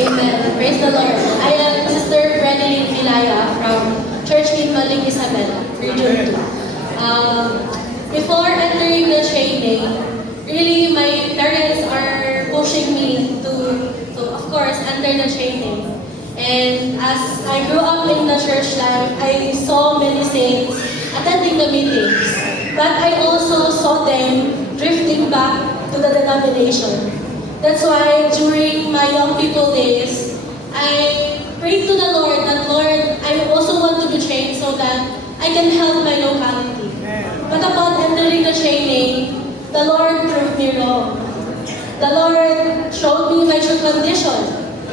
Amen. Praise the Lord. I am Sister Brenelyn Vilaya from Church in Maling Isabel, Region 2. Before entering the training, really my parents are pushing me to of course, enter the training. And as I grew up in the church life, I saw many saints attending the meetings. But I also saw them drifting back to the denomination. That's why during my young people days, I prayed to the Lord that, Lord, I also want to be trained so that I can help my locality. But upon entering the training, the Lord proved me wrong. The Lord showed me my true condition,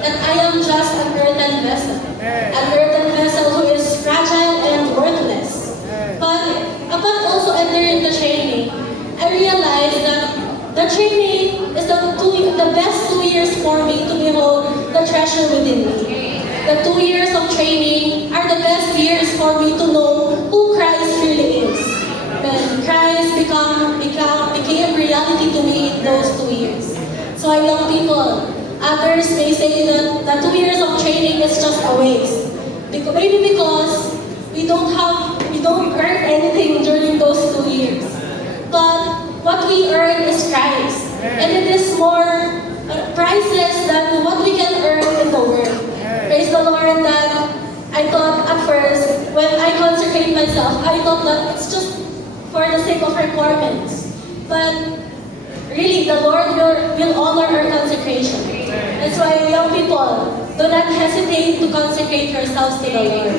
that I am just an earthen vessel. An earthen vessel who is fragile and worthless. But upon also entering the training, I realized that the training is the best 2 years for me to behold the treasure within me. The 2 years of training are the best years for me to know who Christ really is. When Christ became reality to me in those 2 years. So our young people, others may say that the 2 years of training is just a waste. Maybe because we don't earn anything during those 2 years. But what we earn is Christ. And it is more priceless than what we can earn in the world. Praise the Lord that I thought at first, when I consecrate myself, I thought that it's just for the sake of requirements. But really, the Lord will honor our consecration. That's why young people, do not hesitate to consecrate yourselves to the Lord.